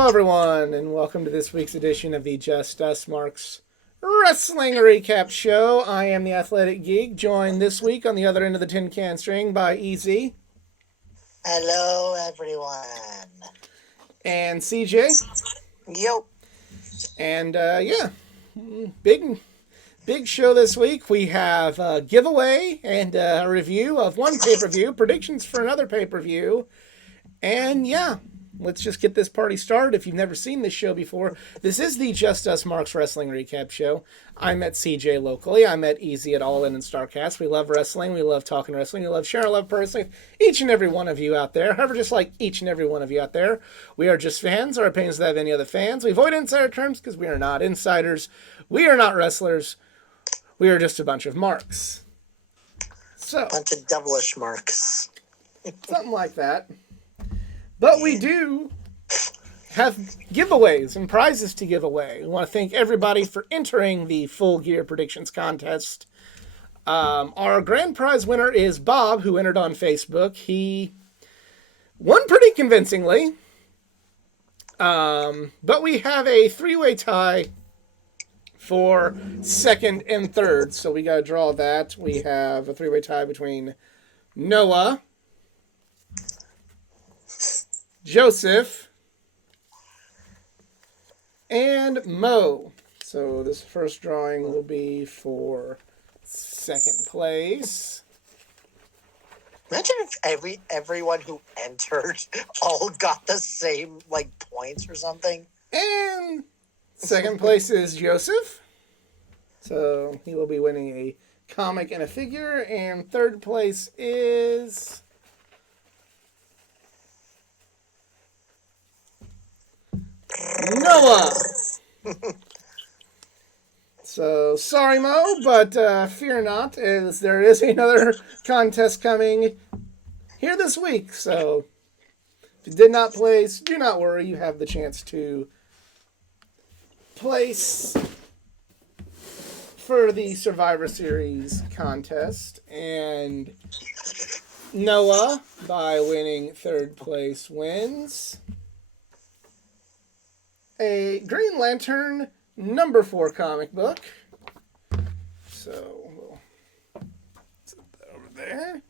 Hello, everyone, and welcome to this week's edition of the Just Us Marks Wrestling Recap Show. I am the Athletic Geek, joined this week on the other end of the tin can string by Easy. Hello, everyone. And CJ. Yo. And, big show this week. We have a giveaway and a review of one pay-per-view, predictions for another pay-per-view, and let's just get this party started. If you've never seen this show before, this is the Just Us Marks Wrestling Recap Show. I met CJ locally. I met Easy at All In and Starcast. We love wrestling. We love talking wrestling. We love sharing love personally. Each and every one of you out there. However, just like each and every one of you out there, we are just fans. Our opinions don't have any other fans. We avoid insider terms because we are not insiders. We are not wrestlers. We are just a bunch of marks. So, bunch of devilish marks. Something like that. But we do have giveaways and prizes to give away. We want to thank everybody for entering the Full Gear Predictions contest. Our grand prize winner is Bob, who entered on Facebook. He won pretty convincingly. But we have a three-way tie for second and third. So we got to draw that. We have a three-way tie between Noah, Joseph, and Mo. So this first drawing will be for second place. Imagine if everyone who entered all got the same points or something. And second place is Joseph. So he will be winning a comic and a figure. And third place is Noah. So, sorry, Mo, but fear not, as there is another contest coming here this week. So, if you did not place, do not worry. You have the chance to place for the Survivor Series contest. And Noah, by winning third place, wins a Green Lantern #4 comic book. So we'll set that over there.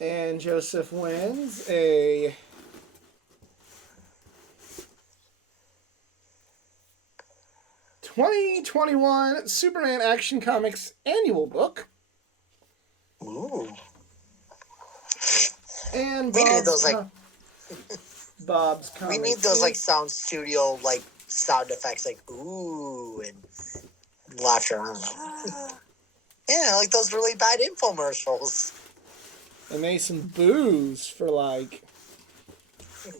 And Joseph wins a '21 Superman Action Comics annual book. Ooh. And we need those Bob's comics. We need those sound studio sound effects ooh and laughter. I don't know. Yeah, like those really bad infomercials. And made some boos for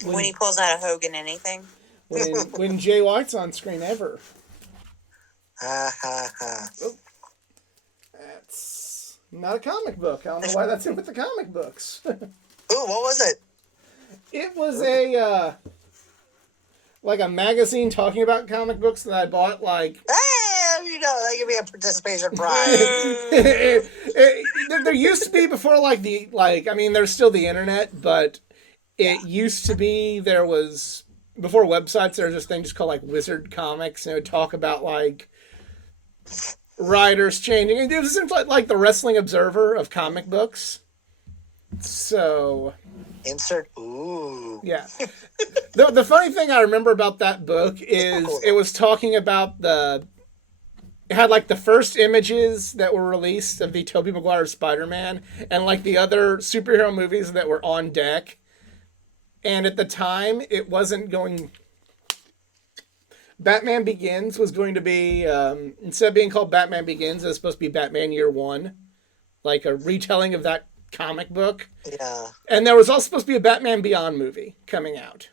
when he pulls out a Hogan anything. when Jay White's on screen ever. Ha ha ha. Oh, that's not a comic book. I don't know why that's in with the comic books. Ooh, what was it? It was a magazine talking about comic books that I bought Hey, that could be a participation prize. There used to be before there's still the internet, but it used to be there was before websites there was this thing just called Wizard Comics, and it would talk about writers changing. It was like the Wrestling Observer of comic books. So insert ooh. Yeah. The funny thing I remember about that book is it was talking about it had the first images that were released of the Tobey Maguire Spider-Man and the other superhero movies that were on deck. And at the time it wasn't going... Batman Begins was going to be, instead of being called Batman Begins, it was supposed to be Batman Year One. A retelling of that comic book. Yeah. And there was also supposed to be a Batman Beyond movie coming out.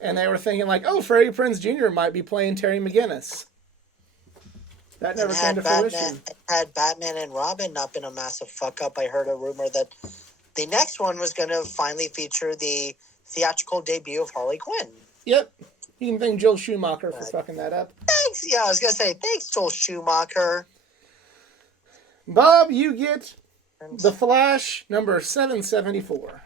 And they were thinking Freddie Prinze Jr. might be playing Terry McGinnis. That never came to fruition. Had Batman and Robin not been a massive fuck up, I heard a rumor that the next one was going to finally feature the theatrical debut of Harley Quinn. Yep. You can thank Joel Schumacher for fucking that up. Thanks. Yeah, I was going to say, thanks, Joel Schumacher. Bob, you get The Flash, number 774.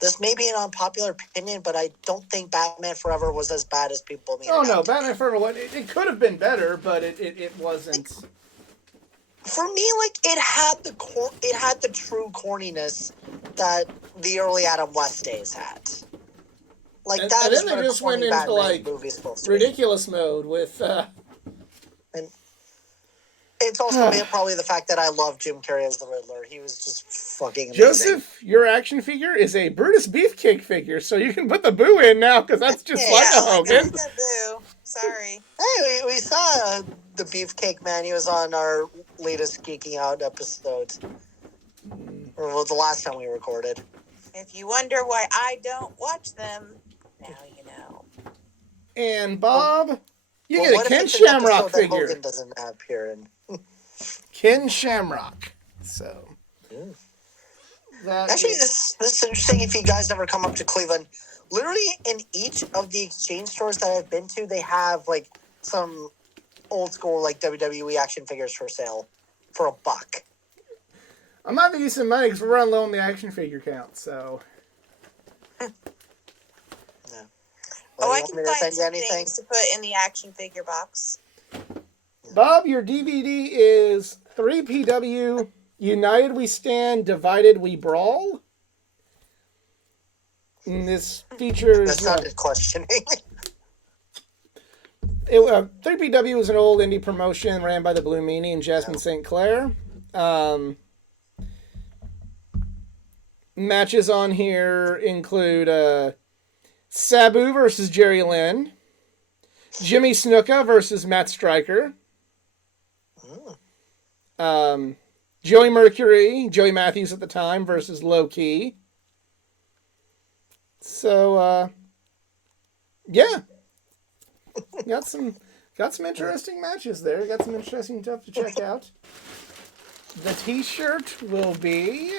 this may be an unpopular opinion, but I don't think Batman Forever was as bad as people made it Oh out no, to be. Batman Forever. It could have been better, but it wasn't. For me, like it had the true corniness that the early Adam West days had. Like And, that and is then they what a just went corny into Batman like movie is supposed to be. ridiculous mode with. And it's also probably the fact that I love Jim Carrey as the Riddler. He was just fucking amazing. Joseph, your action figure is a Brutus Beefcake figure, so you can put the Boo in now because that's just like a Hogan. Boo. Sorry. Hey, we saw the Beefcake Man. He was on our latest Geeking Out episode. Or well, the last time we recorded. If you wonder why I don't watch them, now you know. And Bob, you Well, get what a if Ken it's an Shamrock episode that figure. Hogan doesn't appear in? Ken Shamrock. So. That Actually, is- this is interesting if you guys ever come up to Cleveland. Literally, in each of the exchange stores that I've been to, they have like some old school like WWE action figures for sale for $1. I'm not gonna use some money because we're running low on the action figure count. So. Yeah. Oh, I you can want me to find send you some anything? things to put in the action figure box. Bob, your DVD is 3PW United We Stand, Divided We Brawl. And this features. That sounded questioning. 3PW was an old indie promotion ran by the Blue Meanie and Jasmine St. Clair. Matches on here include Sabu versus Jerry Lynn, Jimmy Snuka versus Matt Stryker, Joey Mercury, Joey Matthews at the time versus Low Key. So, yeah. Got some interesting matches there. Got some interesting stuff to check out. The t-shirt will be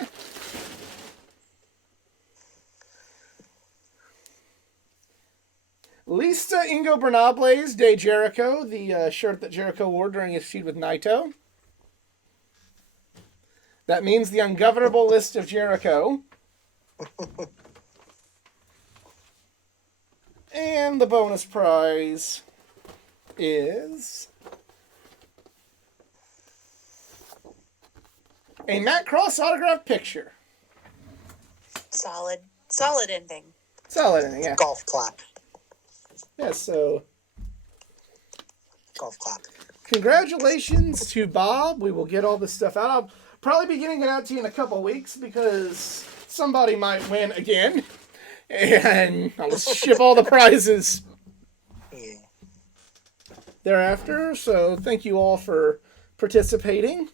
Lista Ingobernables de Jericho, the shirt that Jericho wore during his feud with Naito. That means the ungovernable list of Jericho. And the bonus prize is a Matt Cross autographed picture. Solid ending. Solid ending, yeah. Golf clap. Yeah, so Golf clap. congratulations to Bob. We will get all this stuff out. I'll probably be getting it out to you in a couple weeks because somebody might win again. And I'll ship all the prizes Yeah. thereafter. So thank you all for participating.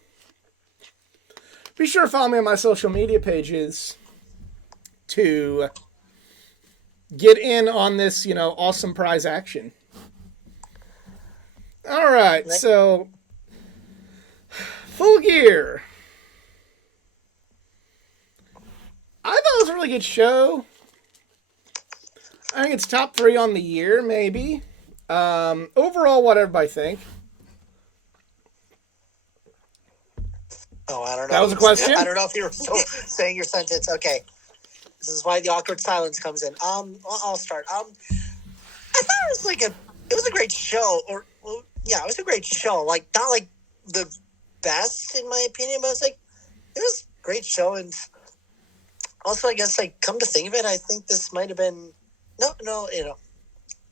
Be sure to follow me on my social media pages to get in on this, awesome prize action. All right, so Full Gear. I thought it was a really good show. I think it's top 3 on the year, maybe. Overall, what everybody think? Oh, I don't know. That was a question? I don't know if you were still saying your sentence. Okay. This is why the awkward silence comes in. I'll start. I thought it was a great show. It was a great show. Like, not like the best in my opinion, but it was a great show. And also, I guess, come to think of it, I think this might have been no,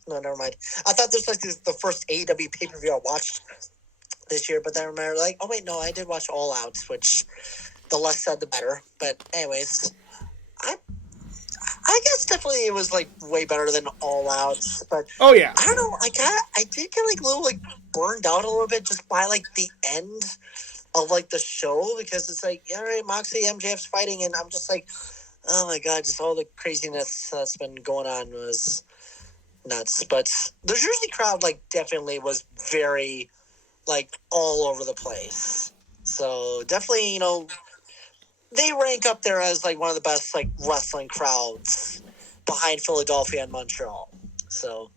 never mind. I thought this was the first AEW pay-per-view I watched this year, but then I remember, oh wait, no, I did watch All Out, which the less said the better. But anyways, I guess definitely it was way better than All Out. But Oh, yeah. I don't know, I did get a little burned out a little bit just by the end of the show, because it's all right, Moxley, MJF's fighting, and I'm just oh my god, just all the craziness that's been going on was nuts. But the Jersey crowd definitely was very all over the place. So definitely, they rank up there as one of the best wrestling crowds behind Philadelphia and Montreal. So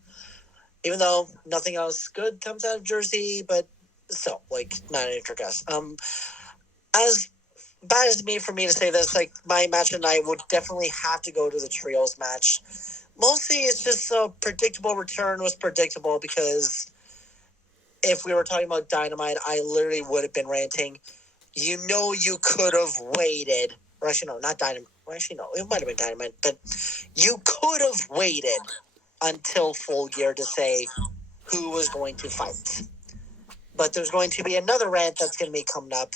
even though nothing else good comes out of Jersey, but still not an interest. As bad as me for me to say this, like my match tonight would definitely have to go to the trios match. Mostly, it's just a predictable return was predictable because if we were talking about Dynamite, I literally would have been ranting. You know, you could have waited. Or actually, no, not Dynamite. Well, actually, no, it might have been Dynamite, but you could have waited until Full Gear to say who was going to fight. But there's going to be another rant that's going to be coming up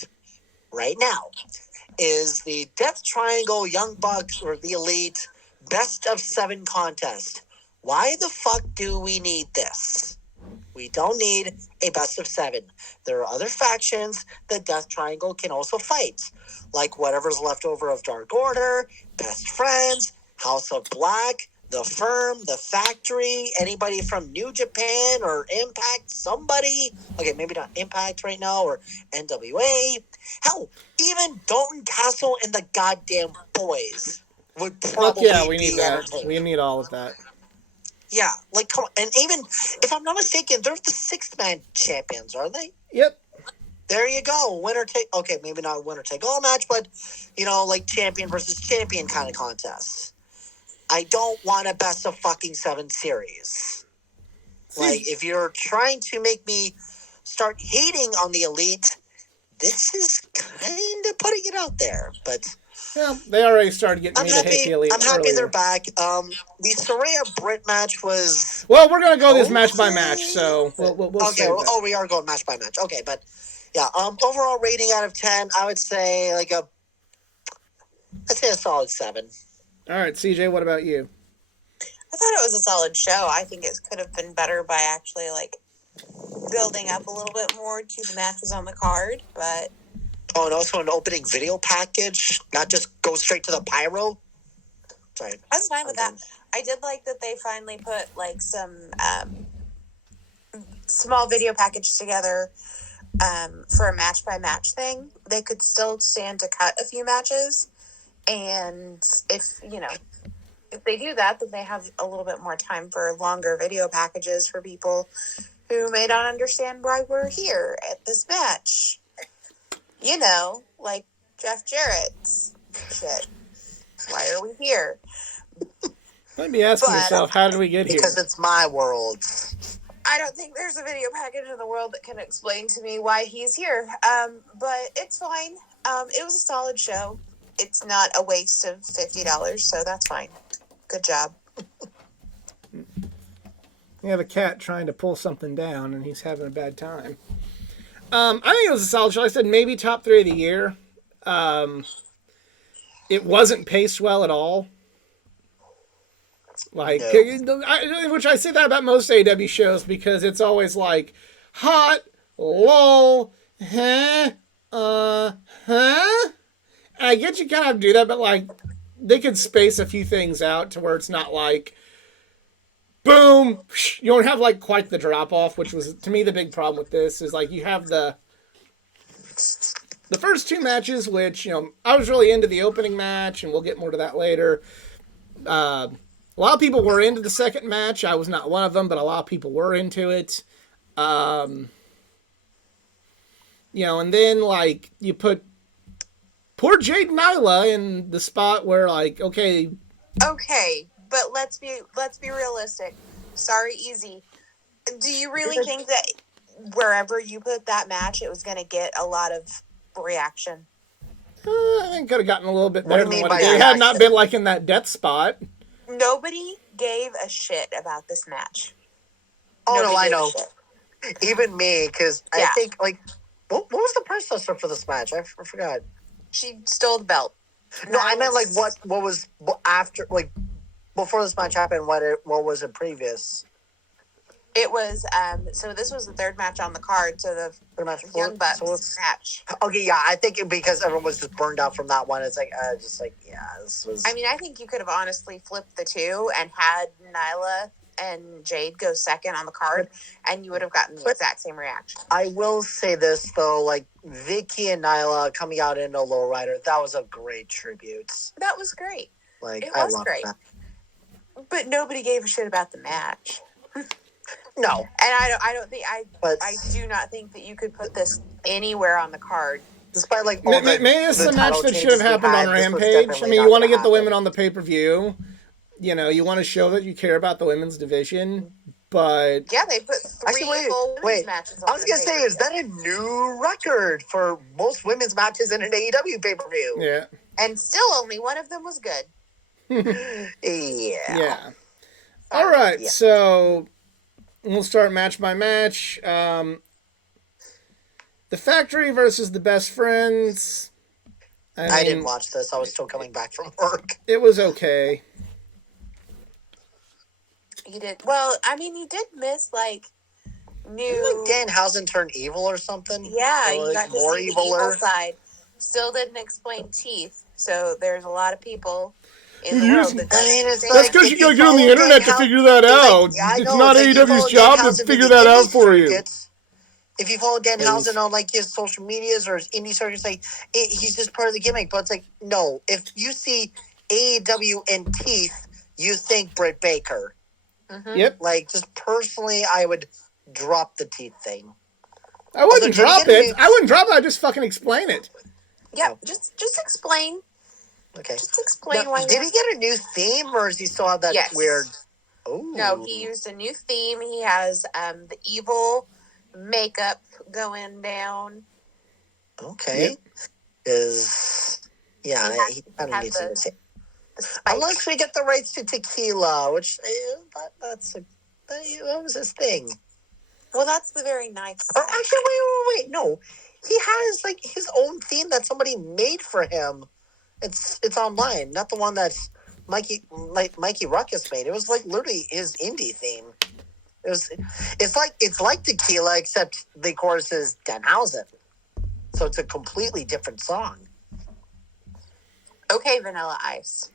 right now. Is the Death Triangle Young Bucks or the Elite Best of 7 contest. Why the fuck do we need this? We don't need a best of 7. There are other factions that Death Triangle can also fight, like whatever's left over of Dark Order, Best Friends, House of Black, The Firm, The Factory, anybody from New Japan or Impact, somebody. Okay, maybe not Impact right now or NWA. Hell, even Dalton Castle and the goddamn Boys would probably Yeah, we need be that. entertaining. We need all of that. Yeah, like, come on. And even, if I'm not mistaken, they're the 6th-man champions, are they? Yep. There you go. Winner take... Okay, maybe not a winner-take-all match, but, you know, like champion versus champion kind of contest. I don't want a best-of-fucking-7 series. Like, if you're trying to make me start hating on the Elite, this is kind of putting it out there, but... Yeah, they already started getting me to hate the Elite I'm happy earlier. they're back. The Saraya Britt match was... Well, we're going to go this match by match, so we'll okay, save that. we are going match by match. Okay, but yeah, overall rating out of 10, I would say I'd say a solid 7. All right, CJ, what about you? I thought it was a solid show. I think it could have been better by actually like building up a little bit more to the matches on the card, but Oh, and also an opening video package, not just go straight to the pyro. Sorry. I was fine with that. I did like that they finally put like some small video package together for a match by match thing. They could still stand to cut a few matches, and if they do that, then they have a little bit more time for longer video packages for people who may not understand why we're here at this match. You know, like Jeff Jarrett's shit. Why are we here? Might be asking But- yourself, how did we get here? Because it's my world. I don't think there's a video package in the world that can explain to me why he's here. But it's fine. It was a solid show. It's not a waste of $50, so that's fine. Good job. We have a cat trying to pull something down, and he's having a bad time. I think it was a solid show. I said maybe top 3 of the year. It wasn't paced well at all. Like, which I say that about most AEW shows because it's always like hot, lull, huh. And I get you kind of do that, but like they could space a few things out to where it's not like boom. You don't have like quite the drop off, which was to me the big problem with this is like you have the first 2 matches, which I was really into the opening match, and we'll get more to that later. A lot of people were into the second match. I was not one of them, but a lot of people were into it. And then like you put poor Jade Nyla in the spot where like, okay, but let's be realistic. Sorry, Easy. Do you really think that wherever you put that match, it was going to get a lot of reaction? I think could have gotten a little bit What do better you than mean what by it did. It had not reaction? been like in that death spot. Nobody gave a shit about this match. Oh, no, Nobody I gave a know. shit. Even me, because Yeah. I think, like, what was the predecessor for this match? I forgot. She stole the belt. No, I meant, like, what was after, like, before this match happened, what was it previous? It was, so this was the 3rd match on the card, so the The match before? Young Bucks So let's- match. Okay, yeah, I think because everyone was just burned out from that one, it's like, this was... I mean, I think you could have honestly flipped the 2 and had Nyla and Jade go second on the card, and you would have gotten the exact same reaction. I will say this, though, like, Vicky and Nyla coming out in a lowrider, that was a great tribute. That was great. Like, It I was love great. that. But nobody gave a shit about the match. No, And I don't think but I do not think that you could put this anywhere on the card Despite like all Maybe it's the a match title that should have changes we happened on had, this was Rampage. I definitely mean, you not want to gonna get the women happen. on the pay-per-view. You know, you want to show that you care about the women's division, but Yeah, they put three Actually, full women's wait. matches on I was gonna say, is that a new record for most women's matches in an AEW pay per view? yeah, and still only one of them was good. yeah. All right, Yeah. so we'll start match by match. The Factory versus the Best Friends. I didn't watch this. I was still coming back from work. It was okay. You did well. I mean, you did miss like new. Didn't like Danhausen turn evil or something? Yeah, Or, you like, got to more see the evil eviler? side. Still didn't explain teeth, so there's a lot of people in the You world just- that I mean, it's don't That's like- because if you you gotta get on the follow internet to Danhausen- figure that out. Yeah, I It's know, not like, you AEW's follow job Danhausen to in figure the that out indie for you. circuits. If you follow Danhausen on like his social medias or his indie circuits, like he's just part of the gimmick. But it's like, no, if you see AEW and teeth, you think Britt Baker. Mhm. Yep. Like, just personally, I would drop the teeth thing. I wouldn't Although, did drop you get a it. new- I wouldn't drop it. I'd just fucking explain it. Yeah, Oh. just explain. Okay. Just explain Now, why. did he get a new theme, or does he still have that Yes. weird? Oh No, he used a new theme. He has the evil makeup going down. Okay. Is He has- he kind of has needs the- to see. The spike. Unless we get the rights to tequila, which that was his thing. Well, that's the very nice Or side. actually, wait. No, he has like his own theme that somebody made for him. It's online, not the one that's Mikey Ruckus made. It was like literally his indie theme. It's like tequila, except the chorus is Danhausen, so it's a completely different song. Okay, Vanilla Ice.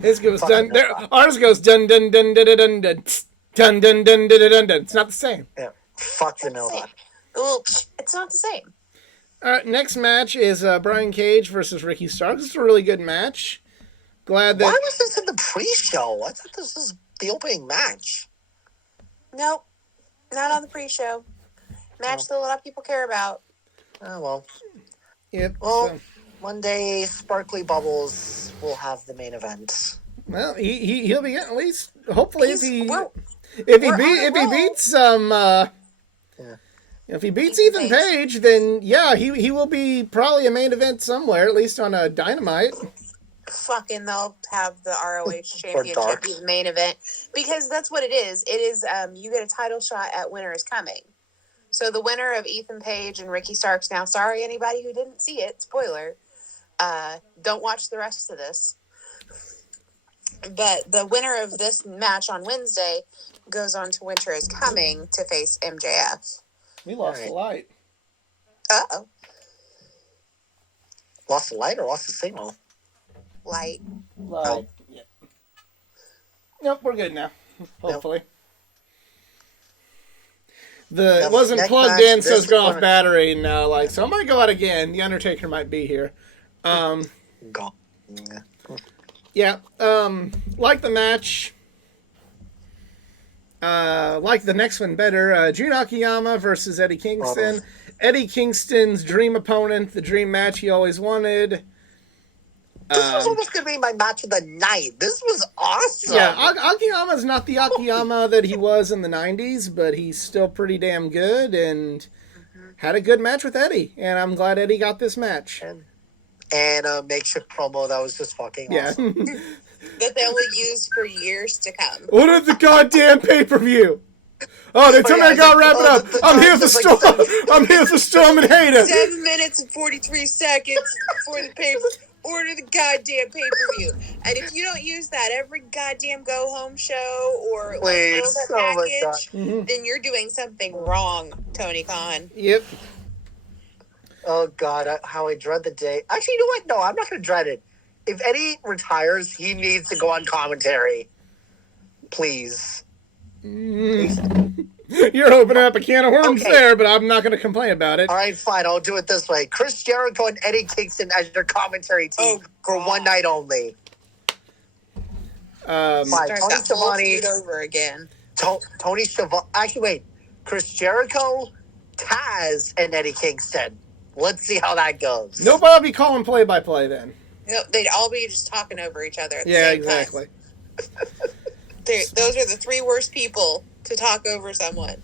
His goes Fucking dun. There, no. ours goes dun dun dun dun dun dun dun tss, dun dun dun dun dun dun dun. It's not the same. Yeah, fuck It's not the vanilla. same. Well, it's not the same. All right, next match is Brian Cage versus Ricky Starks. This is a really good match. Glad Why that was this in the pre-show? I thought this was the opening match. Nope, not on the pre-show. Match that a lot of people care about. Oh well. yep. Well, so- one day Sparkly Bubbles will have the main event. well, he'll be getting at least hopefully We're- if he we're on a roll. beats Yeah. if he beats Ethan Ethan Page, then yeah, he will be probably a main event somewhere, at least on a Dynamite. Fucking, they'll have the ROH Or championship Dark. be the main event, because that's what it is. It is you get a title shot at Winter is Coming. So the winner of Ethan Page and Ricky Starks. Now, sorry anybody who didn't see it. Spoiler. Don't watch the rest of this. But the winner of this match on Wednesday goes on to Winter is Coming to face MJF. We lost the light. Uh-oh. Lost the light or lost the signal? Light. Light. Yep. Nope, we're good now. Hopefully. It Now, wasn't next plugged match, in, so it's this going off one- battery now. Like, so I might go out again. The Undertaker might be here. Gone. Yeah. Like the match. Like the next one better. Jun Akiyama versus Eddie Kingston. Eddie Kingston's dream opponent, the dream match he always wanted. This was almost going to be my match of the night. This was awesome. Yeah, Akiyama's not the Akiyama that he was in the 90s, but he's still pretty damn good and had a good match with Eddie. And I'm glad Eddie got this match. And a makeshift promo that was just fucking Yeah. awesome. That they will use for years to come. What is the goddamn pay-per-view? Oh, they told me I gotta wrap it up. I'm here for Storm. I'm here for Storm and Hayter. 7 minutes and 43 seconds before the paper. Order the goddamn pay-per-view. And if you don't use that every goddamn go-home show or like Please. throw that Oh my God. package, Mhm. then you're doing something wrong, Tony Khan. Yep. Oh, God. How I dread the day. Actually, you know what? No, I'm not going to dread it. If Eddie retires, he needs to go on commentary. Please. You're opening up a can of worms Okay. there, but I'm not going to complain about it. All right, fine. I'll do it this way. Chris Jericho and Eddie Kingston as your commentary team Oh, for God. one night only. Um, Fine. Start Tony that whole Schiavone, feud over again. Tony Schiavone. Actually, wait. Chris Jericho, Taz, and Eddie Kingston. Let's see how that goes. Nobody will be calling play-by-play then. No, they'd all be just talking over each other at the Yeah, same exactly. time. Those are the three worst people to talk over someone.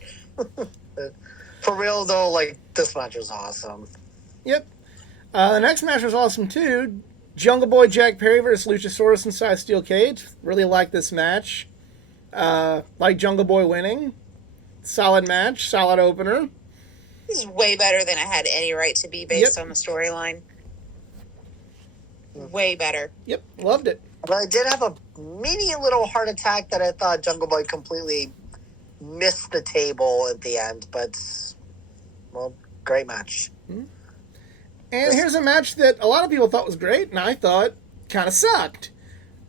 For real though, like this match was awesome. Yep. The next match was awesome too. Jungle Boy Jack Perry versus Luchasaurus inside Steel Cage. Really like this match. Like Jungle Boy winning. Solid match, solid opener. This is way better than it had any right to be based on the storyline. Way better. Yep, loved it. But I did have a mini little heart attack that I thought Jungle Boy completely missed the table at the end. But, well, great match. And here's a match that a lot of people thought was great, and I thought kind of sucked.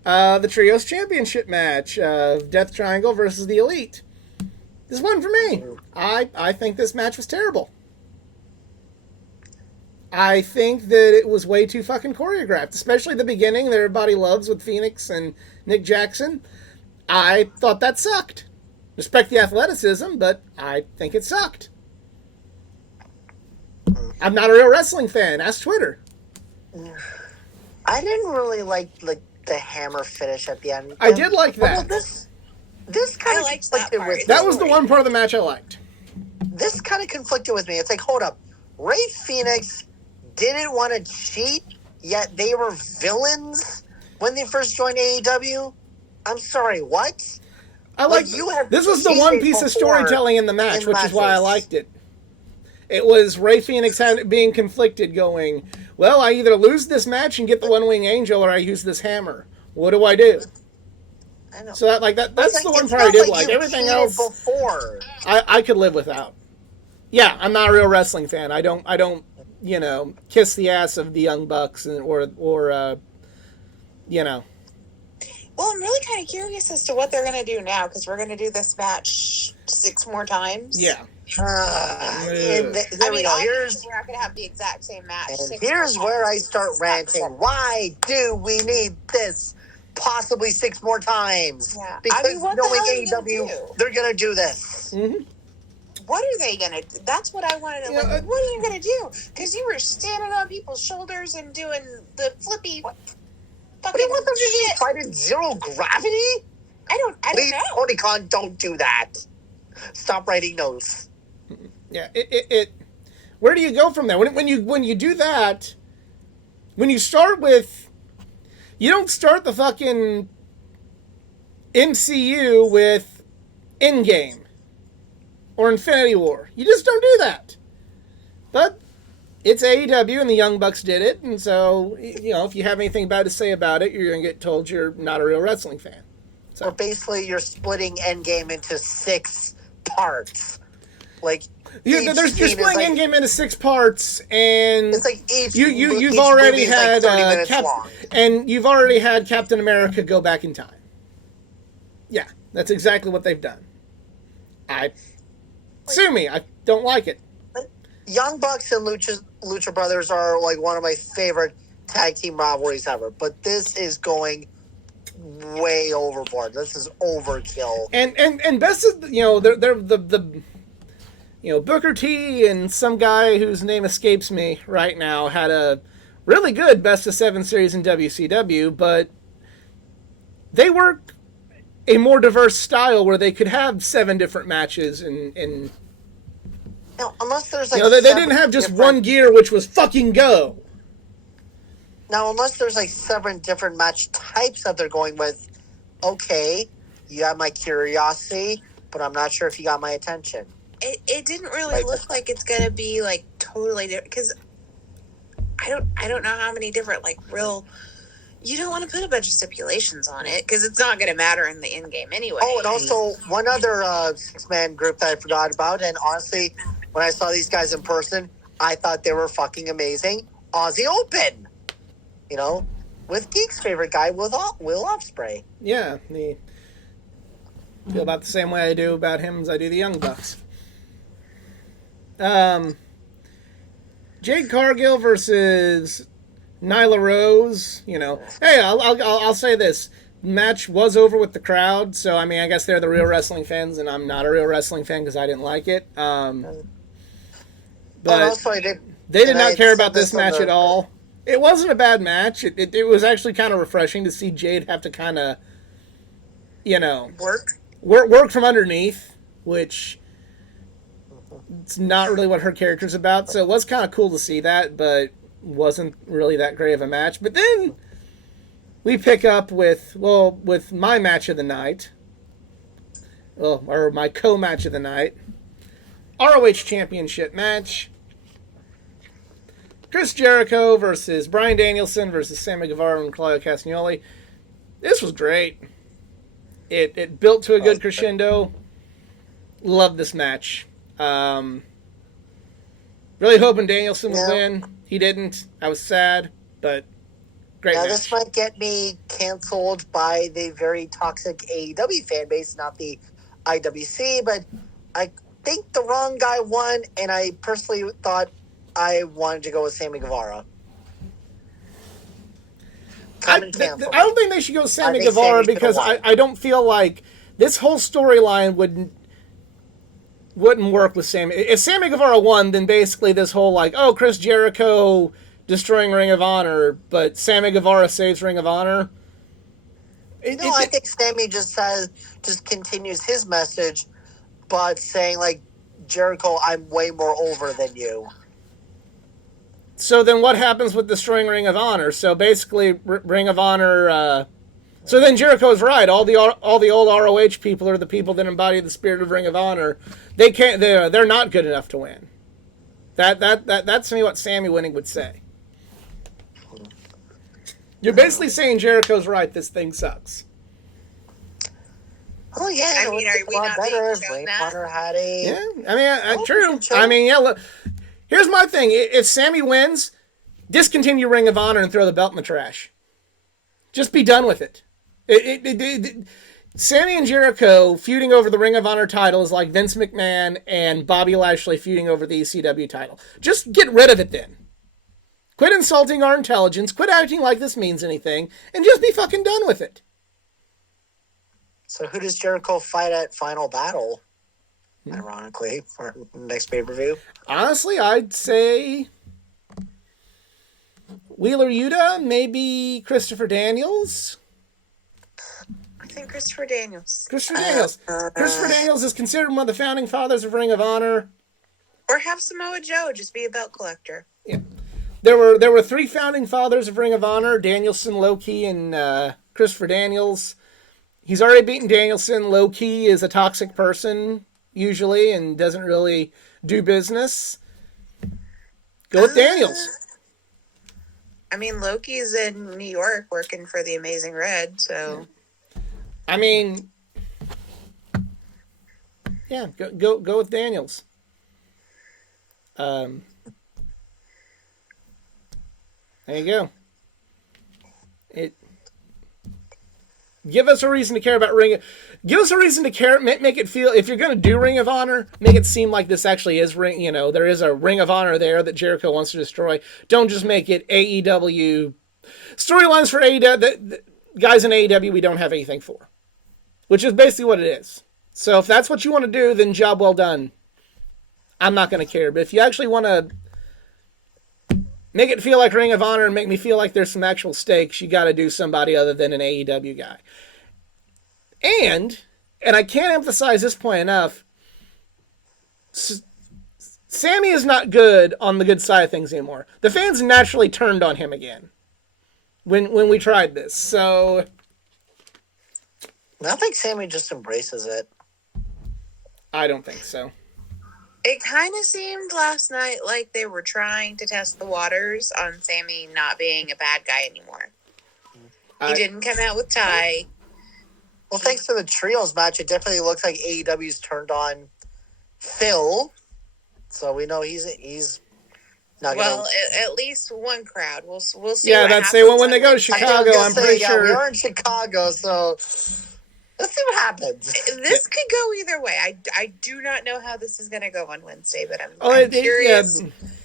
The Trios Championship match. Death Triangle versus the Elite. This one for me. I think this match was terrible. I think that it was way too fucking choreographed, especially the beginning that everybody loves with Phoenix and Nick Jackson. I thought that sucked. Respect the athleticism, but I think it sucked. I'm not a real wrestling fan. Ask Twitter. I didn't really like the hammer finish at the end. I did like that. Well, this kind of liked that conflicted part. with That was the one part of the match I liked. This kind of conflicted with me. It's like, hold up, Ray Phoenix didn't want to cheat, yet they were villains when they first joined AEW. I'm sorry, what? I like this was the one piece of storytelling in the match, which is why I liked it. It was Ray Phoenix being conflicted, going, well, I either lose this match and get the One Wing Angel, or I use this hammer. What do I do? I know. So that's the one part I did like. Everything else, I could live without. Yeah, I'm not a real wrestling fan. I don't kiss the ass of the Young Bucks or Well, I'm really kind of curious as to what they're going to do now, because we're going to do this match 6 more times. Yeah. There we go. We're not going to have the exact same match. Here's where I start ranting. Why do we need this possibly 6 more times? Yeah. Because what knowing the hell are you AEW, gonna do? they're going to do this. Mm-hmm. What are they going to do? That's what I wanted to what are you going to do? Because you were standing on people's shoulders and doing the flippy What do you want them to do? Fight in zero gravity? I don't Please, know. Tony Khan, don't do that. Stop writing notes. Yeah. Where do you go from there? When you do that, when you start with, you don't start the fucking MCU with Endgame or Infinity War. You just don't do that. But it's AEW and the Young Bucks did it, and so, if you have anything bad to say about it, you're going to get told you're not a real wrestling fan. So Or basically, you're splitting Endgame into 6 parts. Like, you're splitting Endgame into 6 parts, and it's like each you've already movie is had 30 minutes long. and you've already had Captain America go back in time. Yeah, that's exactly what they've done. Sue me, I don't like it. Young Bucks and Lucha Brothers are like one of my favorite tag team rivalries ever, but this is going way overboard. This is overkill. And best is they're the Booker T and some guy whose name escapes me right now had a really good best of 7 series in WCW, but they work a more diverse style where they could have 7 different matches and Now, unless there's like they didn't have just one gear, which was fucking go. Now, unless there's like 7 different match types that they're going with, okay, you have my curiosity, but I'm not sure if you got my attention. It didn't really look like it's going to be like totally different, because I don't know how many different real. You don't want to put a bunch of stipulations on it because it's not going to matter in the end game anyway. Oh, and also one other 6-man group that I forgot about, and honestly, when I saw these guys in person, I thought they were fucking amazing. Aussie Open, with Geek's favorite guy, Will Ospreay. Yeah, I feel about the same way I do about him as I do the Young Bucks. Jade Cargill versus Nyla Rose. Hey, I'll say this: match was over with the crowd, so I guess they're the real wrestling fans, and I'm not a real wrestling fan because I didn't like it. But also, I did They did And not I care said about this this on match the- at all. It wasn't a bad match. It was actually kind of refreshing to see Jade have to kind of, you know, Work. work from underneath, which it's not really what her character's about. So it was kind of cool to see that, but wasn't really that great of a match. But then we pick up with my match of the night, well, or my co-match of the night, ROH Championship match. Chris Jericho versus Bryan Danielson versus Sammy Guevara and Claudio Castagnoli. This was great. It built to a good crescendo. Love this match. Really hoping Danielson would win. He didn't. I was sad, but great Now, match. this might get me canceled by the very toxic AEW fan base, not the IWC, but I think the wrong guy won, and I personally thought I wanted to go with Sammy Guevara. I Come and cancel. don't think they should go Sammy think Guevara Sammy could've because won. I don't feel like this whole storyline wouldn't work with Sammy. If Sammy Guevara won, then basically this whole like, oh, Chris Jericho destroying Ring of Honor, but Sammy Guevara saves Ring of Honor. I think Sammy just continues his message, but saying like, Jericho, I'm way more over than you. So then what happens with destroying Ring of Honor? So basically Ring of Honor... so then Jericho's right. All the old ROH people are the people that embody the spirit of Ring of Honor. They can't. They're not good enough to win. That's to me what Sammy winning would say. You're basically saying Jericho's right. This thing sucks. Oh yeah, I it mean, would are be we a lot not better being if shown Ring of that? Honor had a. Yeah, I mean, Oh, true. sure. I mean, yeah. Look, here's my thing. If Sammy wins, discontinue Ring of Honor and throw the belt in the trash. Just be done with it. Sammy and Jericho feuding over the Ring of Honor title is like Vince McMahon and Bobby Lashley feuding over the ECW title. Just get rid of it then. Quit insulting our intelligence, quit acting like this means anything, and just be fucking done with it. So who does Jericho fight at Final Battle? Ironically, for next pay-per-view. Honestly, I'd say Wheeler Yuta, maybe Christopher Daniels. I think Christopher Daniels. Christopher Daniels. Christopher Daniels is considered one of the founding fathers of Ring of Honor. Or have Samoa Joe just be a belt collector. Yeah. There were three founding fathers of Ring of Honor: Danielson, Low-Ki, and Christopher Daniels. He's already beaten Danielson. Low-Ki is a toxic person usually and doesn't really do business. Go with Daniels. I mean, Loki's in New York working for the Amazing Red, so I mean, yeah, go with Daniels. There you go. Give us a reason to care about Give us a reason to care. Make it feel, if you're going to do Ring of Honor, make it seem like this actually is Ring. You know, there is a Ring of Honor there that Jericho wants to destroy. Don't just make it AEW storylines for AEW. The guys in AEW we don't have anything for, which is basically what it is. So if that's what you want to do, then job well done. I'm not going to care. But if you actually want to make it feel like Ring of Honor and make me feel like there's some actual stakes, you got to do somebody other than an AEW guy. And I can't emphasize this point enough, Sammy is not good on the good side of things anymore. The fans naturally turned on him again when we tried this. So I think Sammy just embraces it. I don't think so. it kind of seemed last night like they were trying to test the waters on Sammy not being a bad guy anymore. He didn't come out with Ty. Well, thanks to the trios match, it definitely looks like AEW's turned on Phil. So we know he's not going to... Well, at least one crowd. We'll see. Yeah, what that's happens when they on go to Wednesday. Chicago, I'm pretty sure. we are in Chicago, so let's see what happens. This could go either way. I do not know how this is going to go on Wednesday, but I'm curious.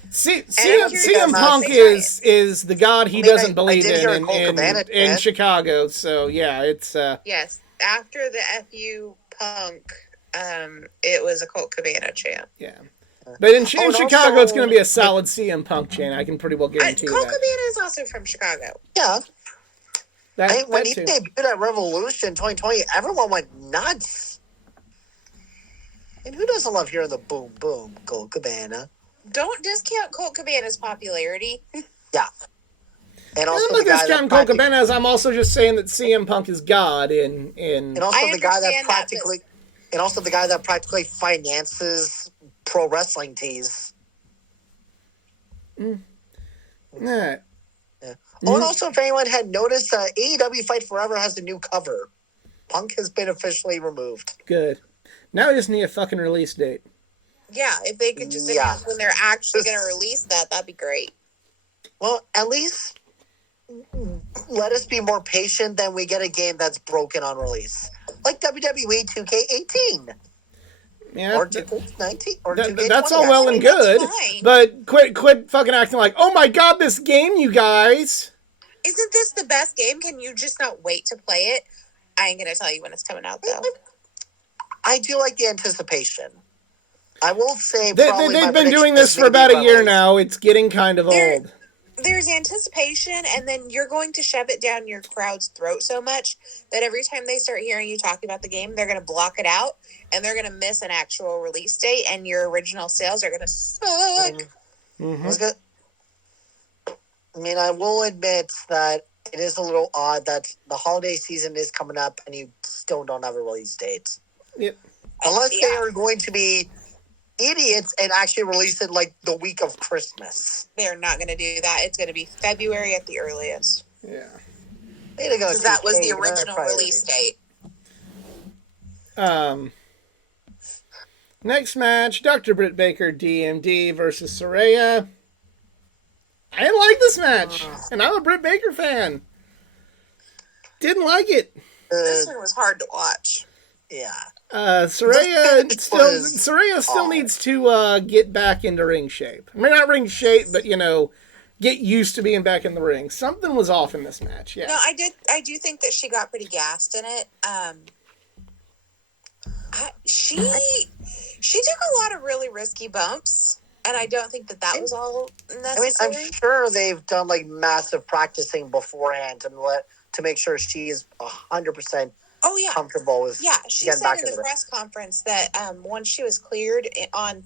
CM Punk is the god he doesn't believe in Chicago. So yeah, it's Yes, after the FU Punk, it was a Colt Cabana chant. yeah. But in and Chicago, it's also- going to be a solid CM Punk chain. I can pretty well guarantee Colt that. Cabana is also from Chicago. Yeah. That When he too. debuted at Revolution 2020, everyone went nuts. And who doesn't love hearing the boom, boom, Colt Cabana? Don't discount Colt Cabana's popularity. Yeah. And also I'm the not guy that discounting Colt practically, Cabana, as I'm also just saying that CM Punk is God in and also I the guy that understand that, practically, and also the guy that practically finances pro wrestling tees. Nah. Yeah. Oh, and also, if anyone had noticed, AEW Fight Forever has a new cover. Punk has been officially removed. Good. Now we just need a fucking release date. Yeah, if they could just Yeah. announce when they're actually going to release that, that'd be great. Well, at least let us be more patient than we get a game that's broken on release. Like WWE 2K18 Yeah. or 2K19 or That- 2K20. that's all well and That's good, fine. but quit fucking acting like, oh my god, this game, you guys. Isn't this the best game? Can you just not wait to play it? I ain't going to tell you when it's coming out, though. I do like the anticipation. I will say They've probably my been prediction doing is this for maybe about a year Revelation. now. It's getting kind of There- old. There's anticipation, and then you're going to shove it down your crowd's throat so much that every time they start hearing you talking about the game, they're going to block it out, and they're going to miss an actual release date, and your original sales are going to suck. Mhm. I was gonna- I mean, I will admit that it is a little odd that the holiday season is coming up and you still don't have a release date. Yep. Unless they Yeah. are going to be idiots and actually release it like the week of Christmas. They're not going to do that. It's going to be February at the earliest. Yeah. Way to go, Because that was the 2K, original they're release date. Next match, Dr. Britt Baker, DMD versus Saraya. I didn't like this match, and I'm a Britt Baker fan. Didn't like it. This one was hard to watch. Yeah. Saraya This still was odd. needs to get back into ring shape. I mean, not ring shape, but get used to being back in the ring. Something was off in this match. Yeah. No, I do think that she got pretty gassed in it. She took a lot of really risky bumps, and I don't think that was all I mean, necessary. I'm sure they've done like massive practicing beforehand to make sure she is 100% Oh yeah, comfortable with yeah. She getting said back in in the the ring. press conference that once she was cleared on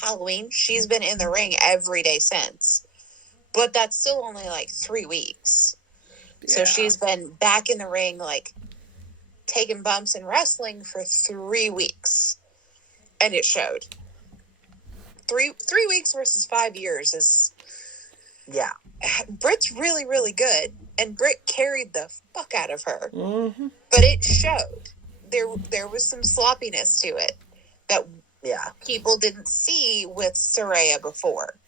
Halloween, she's been in the ring every day since. But that's still only like 3 weeks. So Yeah. she's been back in the ring, like taking bumps and wrestling for 3 weeks, and it showed. 3 weeks versus 5 years is. Yeah. Britt's really, really good, and Britt carried the fuck out of her. Mm-hmm. But it showed. There was some sloppiness to it that Yeah. people didn't see with Saraya before.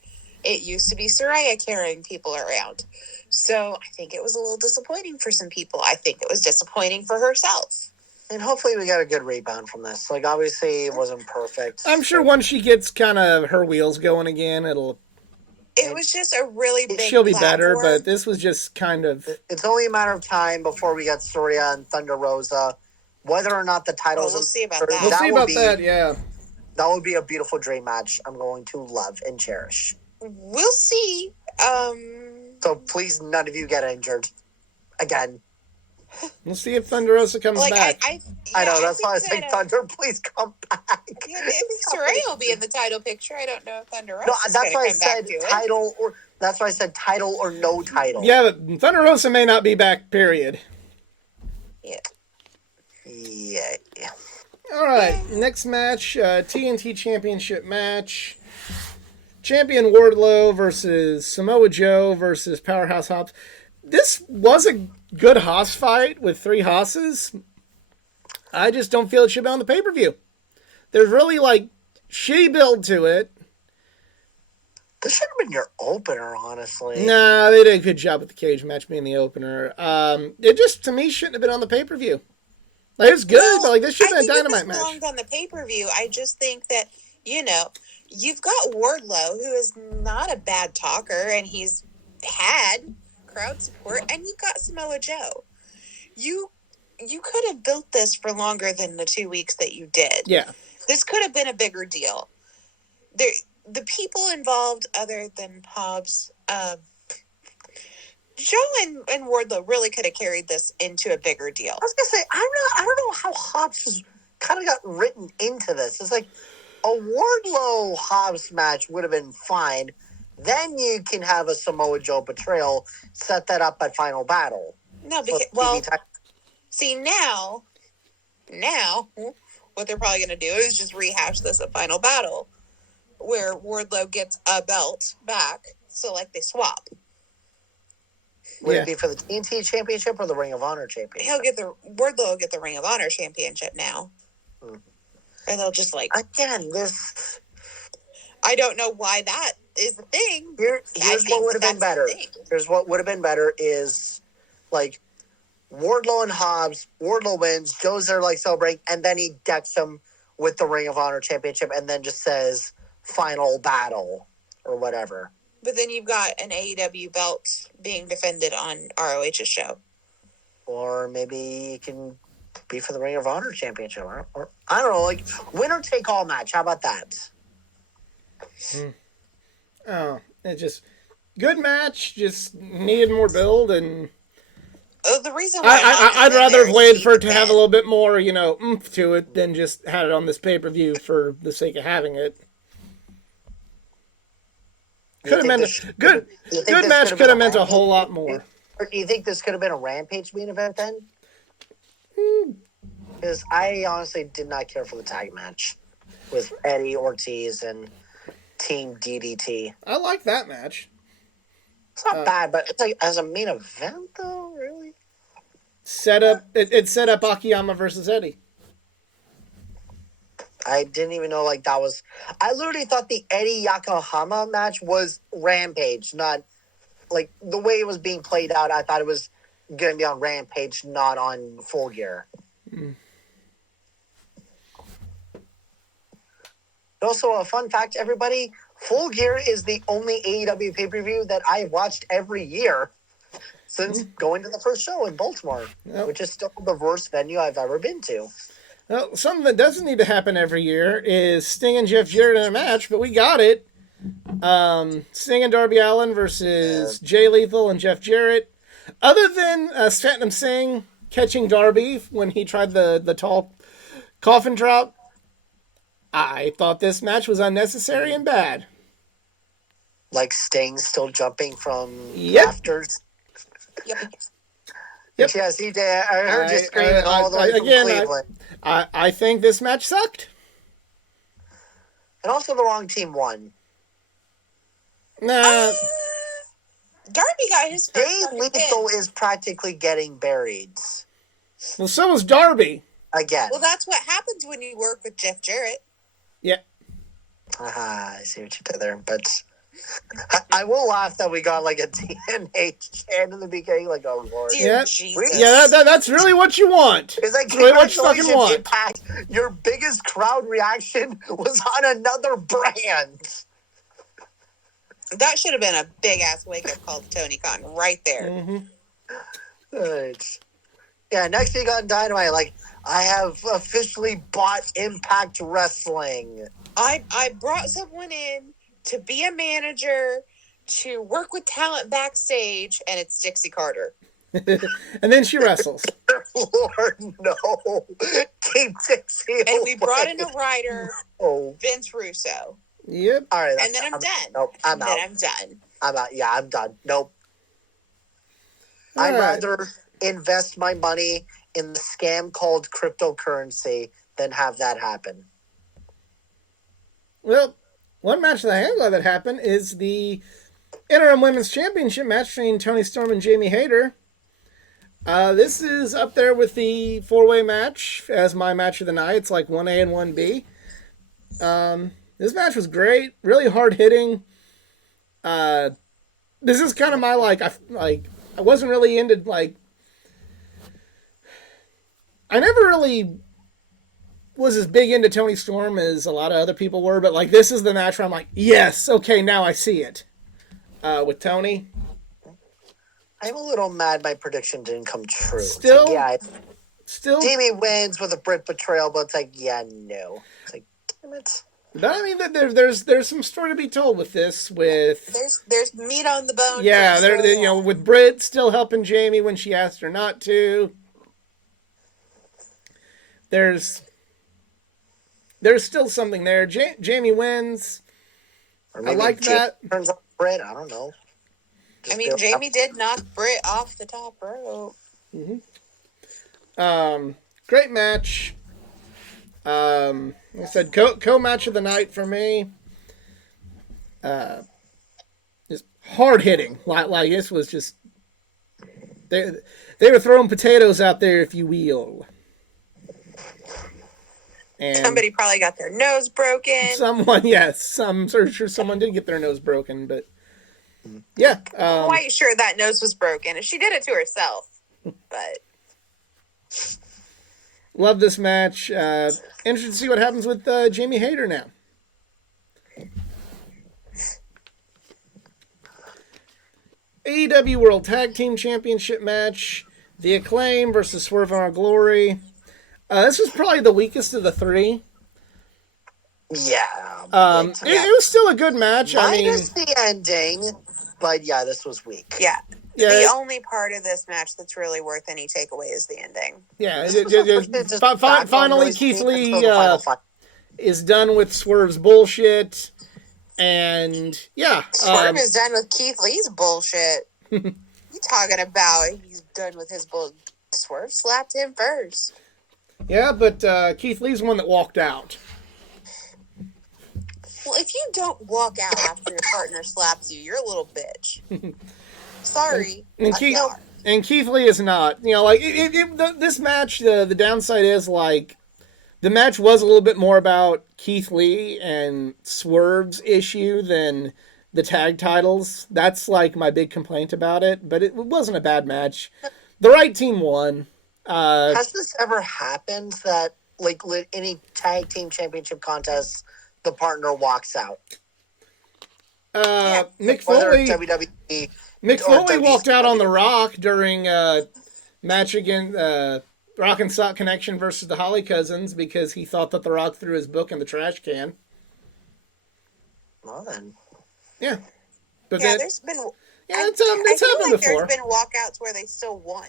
It used to be Saraya carrying people around. So I think it was a little disappointing for some people. I think it was disappointing for herself. And hopefully we got a good rebound from this. Like, obviously it wasn't perfect. I'm sure once she gets kind of her wheels going again, It was just a really big she'll be better. platform. But this was just kind of. It's only a matter of time before we get Soria and Thunder Rosa. Whether or not the titles... We'll see about or- that. We'll see would about be- that. Yeah. That would be a beautiful dream match I'm going to love and cherish. We'll see. So please, none of you get injured. Again. We'll see if Thunder Rosa comes Like back. I know, that's think why I say that, Thunder, please come back. Yeah, maybe Saraya will be in the title picture. I don't know if Thunder Rosa No, is that's why I come back said to it. title or... That's why I said title or no title. Yeah, but Thunder Rosa may not be back, period. Yeah. Yeah. All right, next match, TNT Championship match. Champion Wardlow versus Samoa Joe versus Powerhouse Hobbs. This was a good Haas fight with 3 Haas's. I just don't feel it should be on the pay-per-view. There's really, shitty build to it. This should have been your opener, honestly. Nah, they did a good job with the cage match being the opener. It just, to me, shouldn't have been on the pay-per-view. It was good, but this should have been a Dynamite match. I think it belonged on the pay-per-view. I just think that, you've got Wardlow, who is not a bad talker, and he's had crowd support, and you've got Samoa Joe. You could have built this for longer than the 2 weeks that you did. Yeah. This could have been a bigger deal. the people involved other than Hobbs, Joe and Wardlow really could have carried this into a bigger deal. I was gonna say, I don't know how Hobbs was kind of got written into this. It's like a Wardlow Hobbs match would have been fine. Then you can have a Samoa Joe betrayal, set that up at Final Battle. No, because see now, what they're probably gonna do is just rehash this at Final Battle, where Wardlow gets a belt back. So like they swap. Would it be for the TNT Championship or the Ring of Honor Championship? Wardlow will get the Ring of Honor Championship now. And they'll just like... Again, this... I don't know why that is the thing. Here's what would have been better. Here's what would have been better is, like, Wardlow and Hobbs, Wardlow wins, Joe's there, like, celebrating, and then he decks him with the Ring of Honor Championship and then just says, Final Battle, or whatever. But then you've got an AEW belt being defended on ROH's show. Or maybe it can be for the Ring of Honor Championship. Or I don't know, like, winner take all match. How about that? Oh, it just good match. Just needed more build, and the reason why I'd rather have waited for it to have a little bit more, oomph to it than just had it on this pay-per-view for the sake of having it. Could have meant good match. Could have meant a whole lot more. Or do you think this could have been a Rampage main event then? Because I honestly did not care for the tag match with Eddie Ortiz and Team DDT. I like that match. It's not bad, but it's like as a main event though, really. It set up Akiyama versus Eddie. I didn't even know that was. I literally thought the Eddie Yokohama match was Rampage, not like the way it was being played out. I thought it was going to be on Rampage, not on Full Gear. Also, a fun fact, everybody: Full Gear is the only AEW pay-per-view that I've watched every year since going to the first show in Baltimore, which is still the worst venue I've ever been to. Well, something that doesn't need to happen every year is Sting and Jeff Jarrett in a match, but we got it. Sting and Darby Allin versus Jay Lethal and Jeff Jarrett. Other than Satnam Singh catching Darby when he tried the tall coffin drop, I thought this match was unnecessary and bad. Like Sting still jumping from rafters. Yep. Yes, he did. I heard you screaming all the way from Cleveland. I think this match sucked. And also the wrong team won. Nah. Darby got his first Jay Lethal is practically getting buried. Well, so was Darby. Again. Well, that's what happens when you work with Jeff Jarrett. Yeah. I see what you did there, but I will laugh that we got a TNA chant in the beginning, oh Lord. Yeah, Jesus. yeah, that's really what you want. It's like, really what you fucking want. Impact, your biggest crowd reaction was on another brand. That should have been a big ass wake up call to Tony Khan right there. Mm-hmm. Right. Yeah, next week on Dynamite, I have officially bought Impact Wrestling. I brought someone in to be a manager, to work with talent backstage, and it's Dixie Carter. And then she wrestles. Lord, no. Keep Dixie And we away. brought in a writer, Vince Russo. Yep. All right. And then I'm done. Nope, I'm out. Then I'm done. I'm out. Yeah, I'm done. Nope. I'd right. rather invest my money in the scam called cryptocurrency than have that happen. Well, one match that I am glad that happened is the interim women's championship match between Toni Storm and Jamie Hayter. This is up there with the four-way match as my match of the night. It's like 1A and 1B. This match was great, really hard hitting. This is kind of my I wasn't really into I never really was as big into Toni Storm as a lot of other people were, but this is the match where I'm like, yes, okay, now I see it. With Toni. I'm a little mad my prediction didn't come true. Still, Jamie wins with a Brit betrayal, but it's no. It's damn it. But I mean, there's some story to be told with this. With There's meat on the bone. yeah, for they're, sure. you know, with Britt still helping Jamie when she asked her not to. There's still something there. Jamie wins. Or I maybe like Jake that. turns on Britt. I don't know. I mean, Jamie did knock Britt off the top rope. Great match. Like I said, co-match of the night for me. Just hard hitting. Like this was just they were throwing potatoes out there, if you will. And Somebody probably got their nose broken. someone, yes, I'm sure someone did get their nose broken, but yeah, Quite sure that nose was broken. She did it to herself, but love this match. Interested to see what happens with Jamie Hayter now. AEW World Tag Team Championship match. The Acclaim versus Swerve and Our Glory. This was probably the weakest of the three. Yeah. It was still a good match. I mean, minus the ending, but yeah, this was weak. yeah. yeah, The only part of this match that's really worth any takeaway is the ending. yeah. Just Finally, noise Keith theme Lee until the final fight. is done with Swerve's bullshit, and yeah, Swerve is done with Keith Lee's bullshit. You talking about he's done with his bull? Swerve slapped him first. yeah. But Keith Lee's the one that walked out. Well, if you don't walk out after your partner slaps you, you're a little bitch. Sorry. And but Keith, you are. and Keith Lee is not. You know, like this match. The downside is like the match was a little bit more about Keith Lee and Swerve's issue than the tag titles. That's like my big complaint about it. But it wasn't a bad match. The right team won. Has this ever happened that, like, any tag team championship contest, the partner walks out? Mick Whether Foley. it's WWE. Mick or Foley walked out WCW. on The Rock during match against Rock and Sock Connection versus the Holly Cousins because he thought that The Rock threw his book in the trash can. Well, then. Yeah, but Yeah, then there's been. yeah, it's I feel happened like before. there's been walkouts where they still won.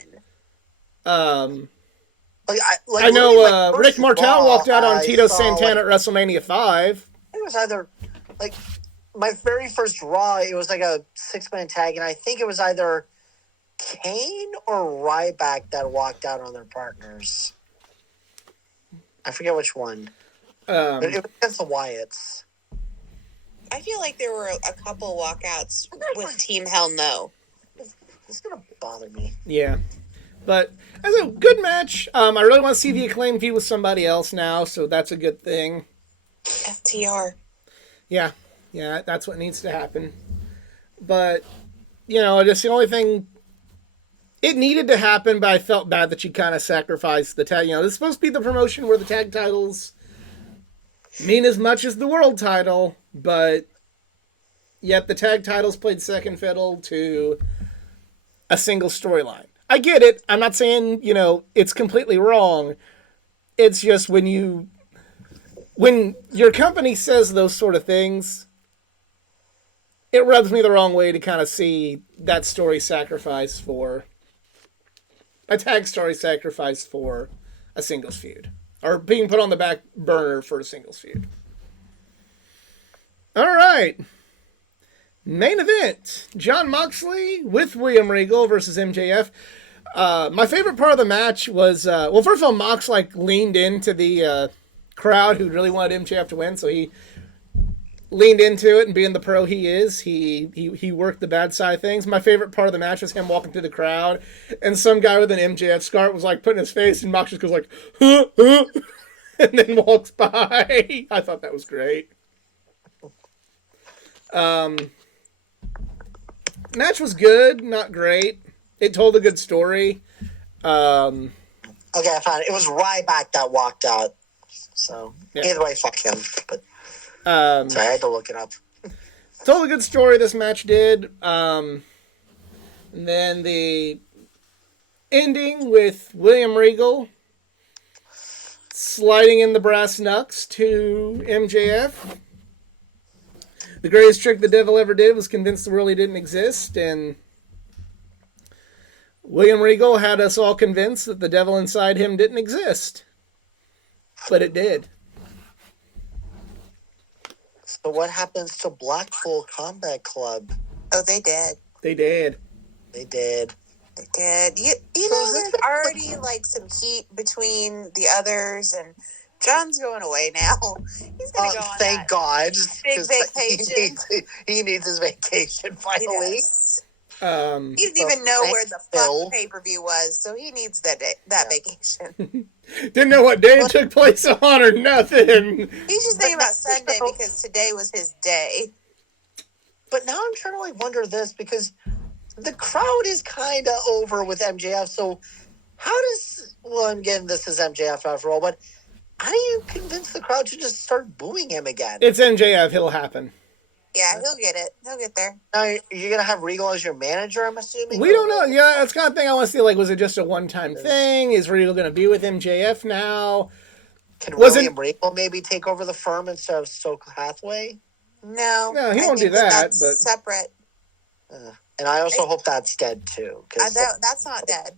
Like, I know literally, my Rick first Martel Raw, walked out on I Tito saw, Santana like, at WrestleMania 5. it was either, like, my very first Raw, it was like a 6-man tag, and I think it was either Kane or Ryback that walked out on their partners. I forget which one. But it was against the Wyatts. I feel like there were a couple walkouts with Team Hell No. It's gonna bother me. Yeah, but as a good match. I really want to see the Acclaim feud with somebody else now, so that's a good thing. FTR. Yeah, that's what needs to happen. But, you know, just the only thing, it needed to happen, but I felt bad that she kind of sacrificed the tag. You know, this is supposed to be the promotion where the tag titles mean as much as the world title, but yet the tag titles played second fiddle to a single storyline. I get it. I'm not saying, you know, it's completely wrong. It's just when your company says those sort of things, it rubs me the wrong way to kind of see that story sacrificed for a tag story sacrificed for a singles feud, or being put on the back burner for a singles feud. All right. Main event, Jon Moxley with William Regal versus MJF. My favorite part of the match was, well, first of all, Mox leaned into the crowd who really wanted MJF to win, so he leaned into it, and being the pro he is, he worked the bad side of things. My favorite part of the match was him walking through the crowd, and some guy with an MJF scarf was putting his face, and Mox just goes huh, huh, and then walks by. I thought that was great. Match was good, not great. It told a good story. Okay, I found it. It was Ryback that walked out. So, either way, fuck him. But sorry, I had to look it up. Told a good story, this match did. And then the ending with William Regal sliding in the brass knucks to MJF. The greatest trick the devil ever did was convince the world he didn't exist, and William Regal had us all convinced that the devil inside him didn't exist. But it did. So what happens to Blackpool Combat Club? Oh, they did. They did. They did. They did. You know, there's already like some heat between the others, and John's going away now. He's gonna go on thank that God. big 'Cause vacation. He needs his vacation finally. Yes. Um, He didn't even know where the Phil. fuck pay-per-view was, so he needs that vacation. didn't know what day it took place on or nothing. He's just thinking about Sunday so- because today was his day. But now I'm trying to like wonder this because the crowd is kind of over with MJF. So how does I'm getting this as MJF after all, but how do you convince the crowd to just start booing him again? It's MJF. It'll happen. Yeah, he'll get it. He'll get there. Now you're gonna have Regal as your manager, I'm assuming. We don't know. Yeah, that's the kind of thing I want to see. Like, was it just a one-time thing? Is Regal going to be with MJF now? Can Wasn't- William Regal maybe take over the firm instead of Stoke Hathaway? No, No, he I won't think do that, That's but- separate. And I also hope that's dead too. 'Cause That's not dead.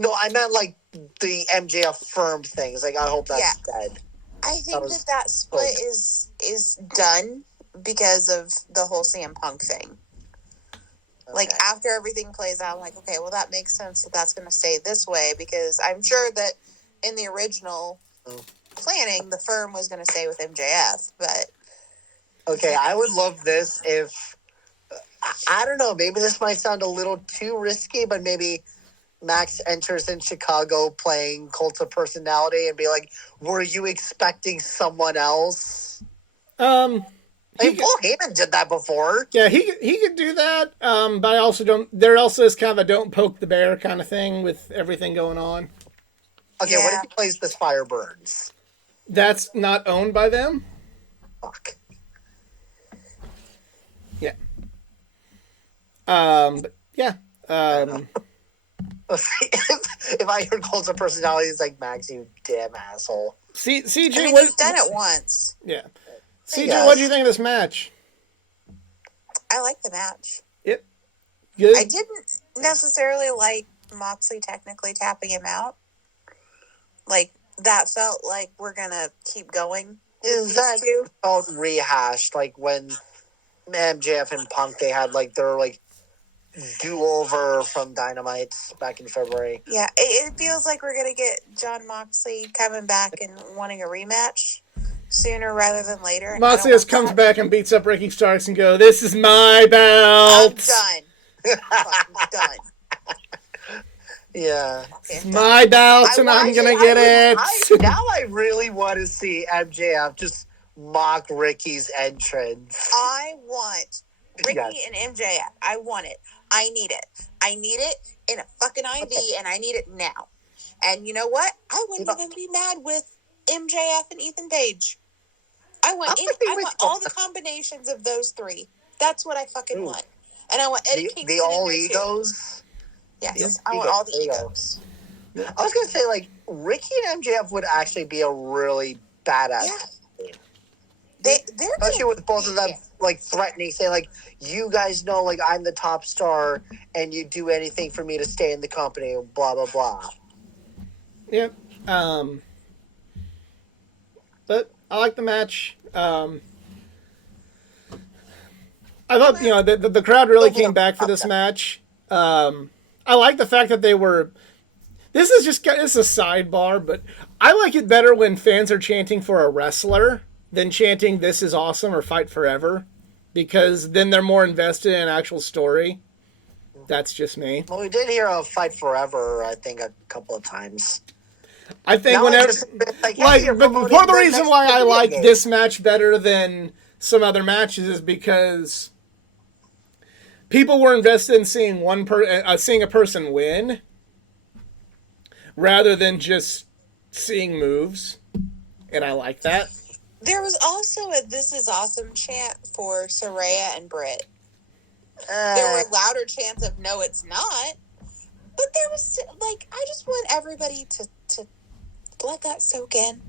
no, I meant like the MJF firm things. Like I hope that's dead. I think was that split is done because of the whole CM Punk thing. Like, Okay. after everything plays out, I'm like, okay, well, that makes sense that that's going to stay this way, because I'm sure that in the original planning, the firm was going to stay with MJF, but... Okay, I would love this if I don't know, maybe this might sound a little too risky, but maybe Max enters in Chicago playing Cult of Personality and be like, were you expecting someone else? I mean, Paul Heyman did that before. Yeah, he could do that. But I also don't. There also is kind of a don't poke the bear kind of thing with everything going on. Okay, what Yeah. if he plays This Fire Burns? That's not owned by them. Fuck. Yeah. But yeah. If I heard Cult of Personality, it's like, Max, you damn asshole. CJ, I mean, what? he's done it once. Yeah. CJ, guys. what do you think of this match? I like the match. Good. I didn't necessarily like Moxley technically tapping him out. Like, that felt like we're going to keep going. Is that felt rehashed? Like when MJF and Punk, they had like their like do-over from Dynamite back in February. Yeah, it feels like we're going to get John Moxley coming back and wanting a rematch sooner rather than later. and I Moxley don't just want comes that. back and beats up Ricky Starks and go, "This is my belt. I'm done. Fucking done. Yeah. Okay, My belt, and I'm gonna get it." Now I really want to see MJF just mock Ricky's entrance. I want Ricky Yes. and MJF. I want it. I need it. I need it in a fucking IV, and I need it now. And you know what? I wouldn't even be mad with MJF and Ethan Page. I want all the combinations of those three. That's what I fucking want. And I want Eddie Kingston The all in there, too. egos. Yes, Yeah, I want all the there you go. egos. I was gonna say like Ricky and MJF would actually be a really badass. Yeah. They're Especially gonna with both of them be- like threatening, saying like, "You guys know, like I'm the top star, and you do anything for me to stay in the company." Blah blah blah. Yep. But I like the match. I thought the crowd really came back for this match. I like the fact that they were. This is a sidebar, but I like it better when fans are chanting for a wrestler than chanting "This is awesome" or "Fight forever," because then they're more invested in an actual story. That's just me. Well, we did hear a Fight Forever, I think, a couple of times. I think Now whenever, it's just like, hey, like, you're but promoting part of the the reason next why I video like game. this match better than some other matches is because people were invested in seeing seeing a person win, rather than just seeing moves, and I like that. There was also a "This is awesome" chant for Saraya and Britt. There were louder chants of "No, it's not," but there was like, I just want everybody to let that soak in.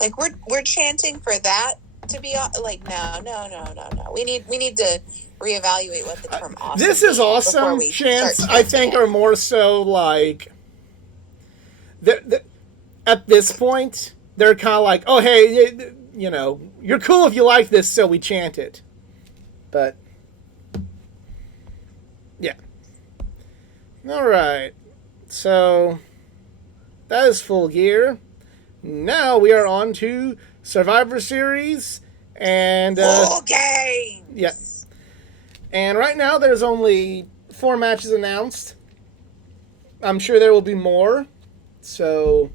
Like we're chanting for that to be like no. We need to reevaluate what the term awesome This is means before awesome. we Chants, start I think, chanting are more so like at this point they're kind of like, oh hey, you know, you're cool if you like this, so we chant it. But yeah, all right. So that is Full Gear. Now we are on to Survivor Series, and Full game. yeah. And right now there's only 4 matches announced. I'm sure there will be more, so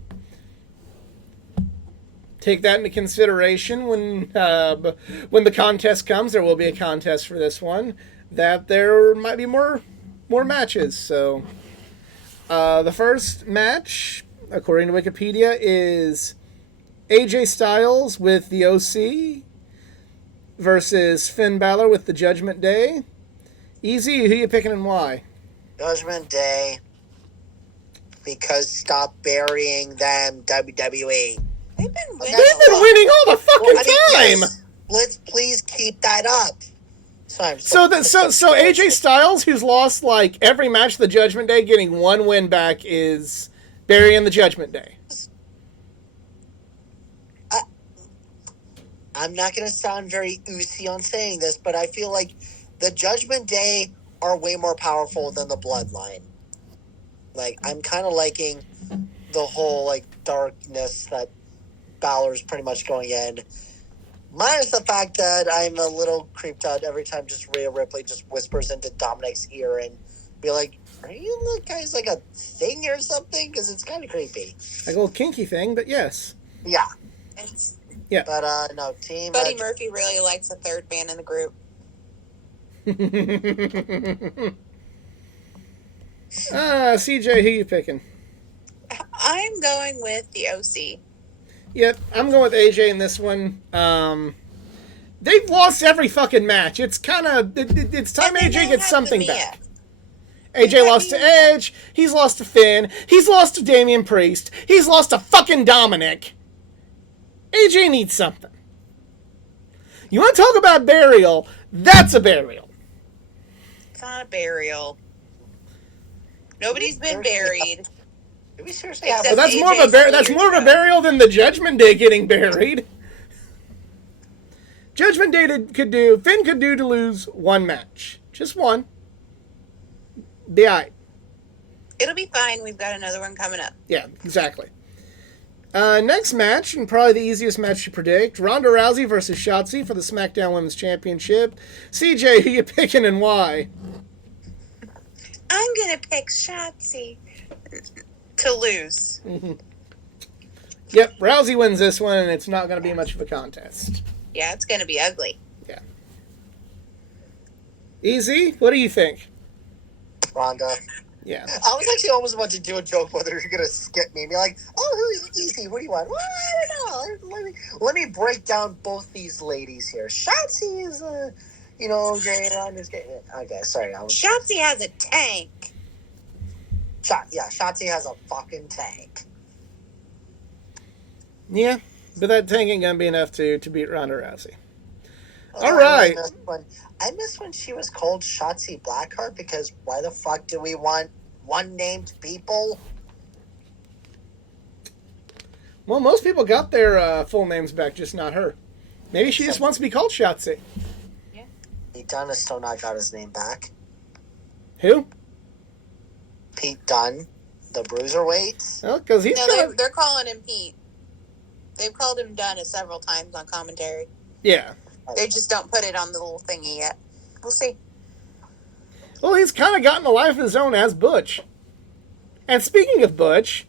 take that into consideration when the contest comes. There will be a contest for this one. That there might be more matches. So the first match, according to Wikipedia, is AJ Styles with the OC versus Finn Balor with the Judgment Day. Easy, who you picking and why? Judgment Day. Because stop burying them, WWE. They've been winning. They've been winning all the fucking time. Yes, let's please keep that up. So AJ Styles, who's lost like every match of the Judgment Day, getting 1 win back, is burying the Judgment Day. I'm not going to sound very oozy on saying this, but I feel like the Judgment Day are way more powerful than the Bloodline. Like, I'm kind of liking the whole, like, darkness that Balor's pretty much going in. Minus the fact that I'm a little creeped out every time just Rhea Ripley just whispers into Dominic's ear and be like, are you guys like a thing or something? Because it's kind of creepy. Like a little kinky thing, but yes. Yeah. Yeah. But, no, team... Buddy Murphy really likes a third man in the group. CJ, who you picking? I'm going with the OC. Yep, I'm going with AJ in this one. They've lost every fucking match. It's kind of... It's time AJ gets something back. AJ lost to Edge. He's lost to Finn. He's lost to Damian Priest. He's lost to fucking Dominic. AJ needs something. You want to talk about burial? That's a burial. It's not a burial. Nobody's been buried. Do we seriously Well, that's more of a burial than the Judgment Day getting buried. Judgment Day Finn could do to lose 1 match, just 1. Be alright. It'll be fine. We've got another one coming up. Yeah, exactly. Next match, and probably the easiest match to predict: Ronda Rousey versus Shotzi for the SmackDown Women's Championship. CJ, who you picking and why? I'm gonna pick Shotzi to lose. Mm-hmm. Yep, Rousey wins this one, and it's not going to be much of a contest. Yeah, it's gonna be ugly. Yeah. Easy, what do you think? Ronda. Yeah. I was actually almost about to do a joke whether you're going to skip me and be like, oh, who's Easy? What do you want? Well, I don't know. Let me break down both these ladies here. Shotzi is, great. Okay, sorry. Shotzi has a tank. Shotzi has a fucking tank. Yeah, but that tank ain't going to be enough to beat Ronda Rousey. All right. I miss when she was called Shotzi Blackheart, because why the fuck do we want one-named people? Well, most people got their full names back, just not her. Maybe she just wants to be called Shotzi. Yeah. Pete Dunne has still not got his name back. Who? Pete Dunne, the Bruiserweight. Well, because he's they're calling him Pete. They've called him Dunne several times on commentary. Yeah. They just don't put it on the little thingy yet. We'll see. Well, he's kind of gotten a life of his own as Butch. And speaking of Butch,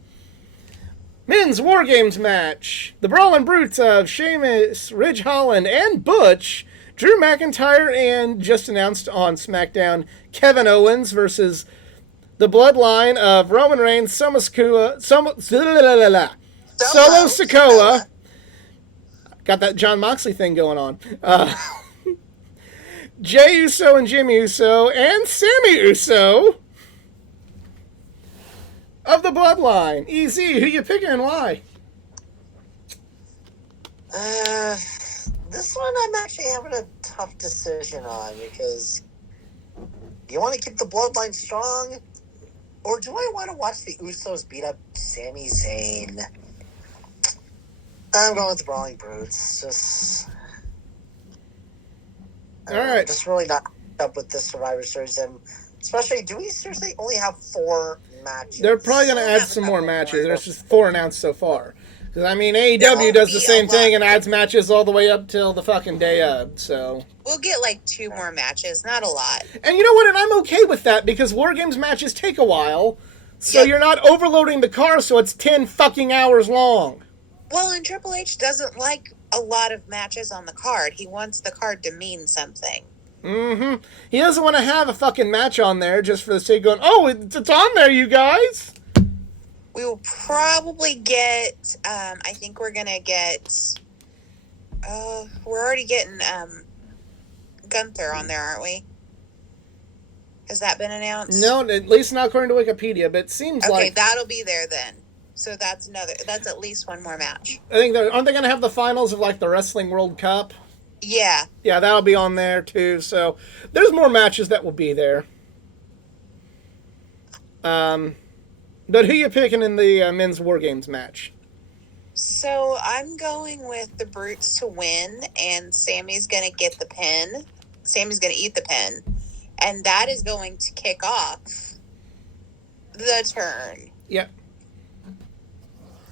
men's War Games match. The Brawling Brutes of Sheamus, Ridge Holland, and Butch, Drew McIntyre, and just announced on SmackDown, Kevin Owens versus the Bloodline of Roman Reigns, Solo Sikoa. Got that John Moxley thing going on. Jey Uso and Jimmy Uso and Sammy Uso of the Bloodline. Easy, who you picking and why? This one I'm actually having a tough decision on because you want to keep the bloodline strong, or do I want to watch the Usos beat up Sami Zayn? I'm going with the Brawling Brutes. All right. Just really not up with this Survivor Series, and especially, do we seriously only have 4 matches? They're probably going to add some more matches. There's just 4 announced so far. Because, I mean, AEW does the same thing and adds matches all the way up till the fucking day of, so... We'll get, like, 2 more matches, not a lot. And you know what? And I'm okay with that, because War Games matches take a while, so you're not overloading the car so it's 10 fucking hours long. Well, and Triple H doesn't like a lot of matches on the card. He wants the card to mean something. Mm-hmm. He doesn't want to have a fucking match on there just for the sake of going, oh, it's on there, you guys! We will probably get, I think we're going to get, we're already getting Gunther on there, aren't we? Has that been announced? No, at least not according to Wikipedia, but it seems like... Okay, that'll be there then. So that's at least one more match. I think, aren't they going to have the finals of, like, the Wrestling World Cup? Yeah. Yeah, that'll be on there, too, so there's more matches that will be there. But who you picking in the men's War Games match? So I'm going with the Brutes to win, and Sammy's going to get the pin. Sammy's going to eat the pin. And that is going to kick off the turn. Yep.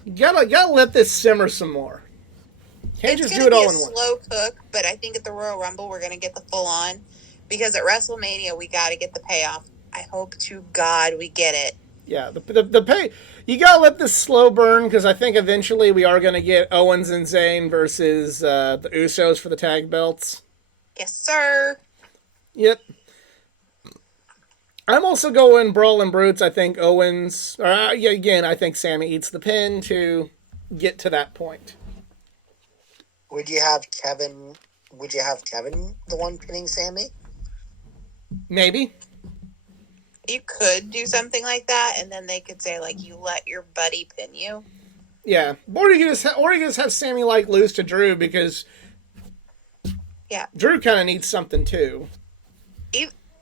You gotta let this simmer some more. Can't just do it all in one. It's going to be a slow cook, but I think at the Royal Rumble we're going to get the full on. Because at WrestleMania we got to get the payoff. I hope to God we get it. Yeah, the pay... You gotta let this slow burn, because I think eventually we are going to get Owens and Zayn versus the Usos for the tag belts. Yes, sir. Yep. I'm also going Brawling Brutes. I think Owens... again, I think Sammy eats the pin to get to that point. Would you have Kevin the one pinning Sammy? Maybe. You could do something like that, and then they could say, like, you let your buddy pin you. Yeah. Or you just have Sammy, like, lose to Drew, because Drew kind of needs something, too.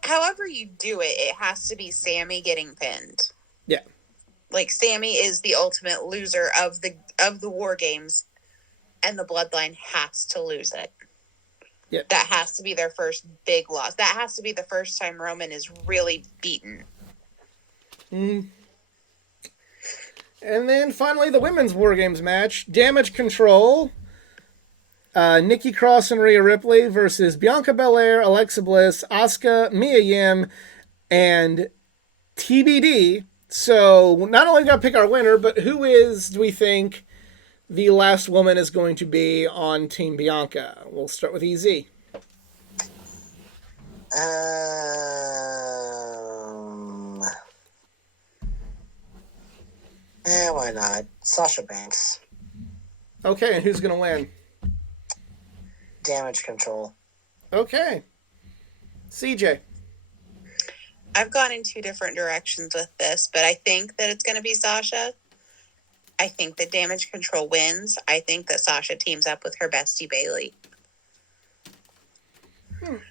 However you do it, it has to be Sammy getting pinned. Yeah. Like, Sammy is the ultimate loser of the War Games, and the Bloodline has to lose it. Yeah. That has to be their first big loss. That has to be the first time Roman is really beaten. Mm. And then finally, the women's War Games match. Damage Control. Nikki Cross and Rhea Ripley versus Bianca Belair, Alexa Bliss, Asuka, Mia Yim, and TBD. So not only got to pick our winner, but who do we think the last woman is going to be on Team Bianca? We'll start with EZ. Why not? Sasha Banks. Okay, and who's going to win? Damage Control. Okay. CJ. I've gone in 2 different directions with this, but I think that it's going to be Sasha. I think that Damage Control wins. I think that Sasha teams up with her bestie, Bayley.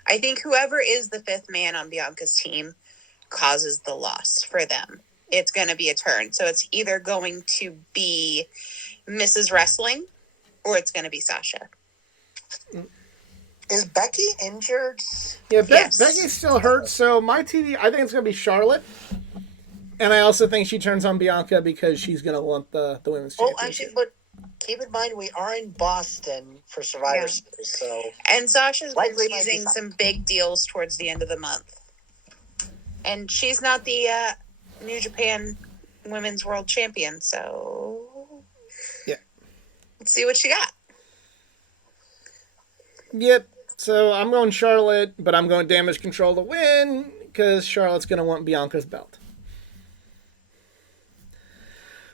I think whoever is the 5th man on Bianca's team causes the loss for them. It's going to be a turn. So it's either going to be Mrs. Wrestling or it's going to be Sasha. Is Becky injured? Yeah, Yes. Becky's still hurt, so my TV, I think it's going to be Charlotte. And I also think she turns on Bianca because she's going to want the women's championship. Oh, actually, but keep in mind we are in Boston for Survivor Series, so... And Sasha's been Likely might be teasing some big deals towards the end of the month. And she's not the New Japan Women's World Champion, so... Yeah. Let's see what she got. Yep. So I'm going Charlotte, but I'm going Damage Control to win because Charlotte's going to want Bianca's belt.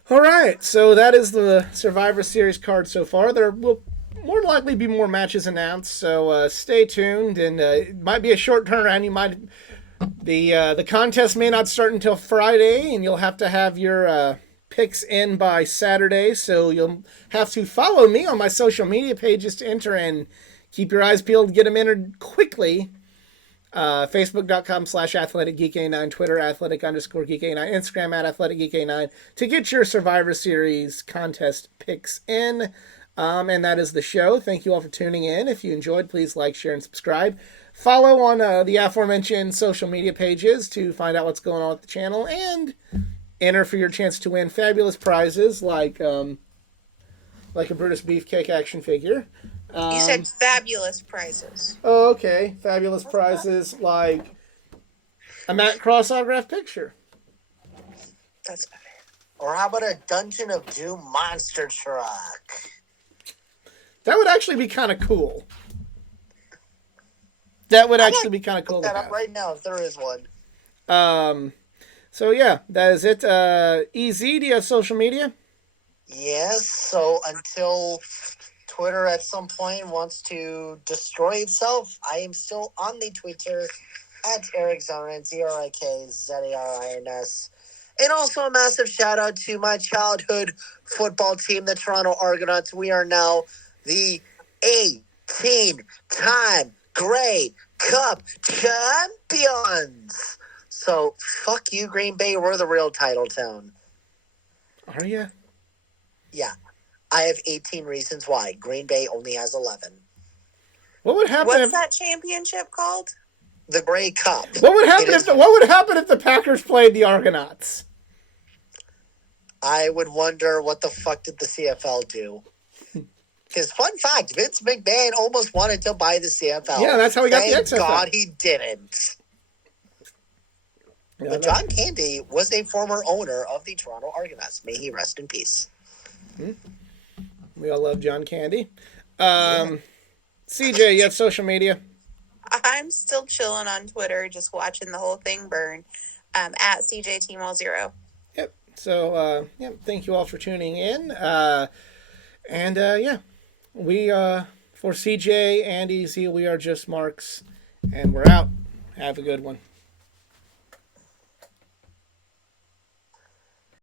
All right, so that is the Survivor Series card so far. There will more likely be more matches announced, so stay tuned. And it might be a short turnaround. The contest may not start until Friday, and you'll have to have your picks in by Saturday, so you'll have to follow me on my social media pages to enter and keep your eyes peeled to get them entered quickly. Facebook.com/AthleticGeekA9, Twitter Athletic_GeekA9, Instagram @AthleticGeekA9 to get your Survivor Series contest picks in. And that is the show. Thank you all for tuning in. If you enjoyed, please like, share, and subscribe. Follow on the aforementioned social media pages to find out what's going on with the channel and enter for your chance to win fabulous prizes like a Brutus Beefcake action figure. You said fabulous prizes. Oh, okay. Fabulous prizes like a Matt Cross autograph picture. That's better. Or how about a Dungeon of Doom monster truck? That would actually be kind of cool. That would actually be kind of cool. Look that up right now if there is one. So yeah, that is it. EZ, do you have social media? Yes, so until Twitter at some point wants to destroy itself, I am still on the Twitter at Eric Zarin, ZRIKZARINS. And also a massive shout out to my childhood football team, the Toronto Argonauts. We are now the 18-time Grey Cup champions. So, fuck you, Green Bay. We're the real title town. Are you? Yeah. I have 18 reasons why. Green Bay only has 11. What would happen What's if that championship called? The Grey Cup. What would happen if the Packers played the Argonauts? I would wonder what the fuck did the CFL do? Because fun fact, Vince McMahon almost wanted to buy the CFL. Yeah, that's how he got the XFL. Thank God he didn't. Yeah, but John Candy was a former owner of the Toronto Argonauts. May he rest in peace. We all love John Candy. CJ, you have social media? I'm still chilling on Twitter, just watching the whole thing burn. At CJTmall0. Yep. So, thank you all for tuning in. We, for CJ and EZ, we are just Marks, and we're out. Have a good one.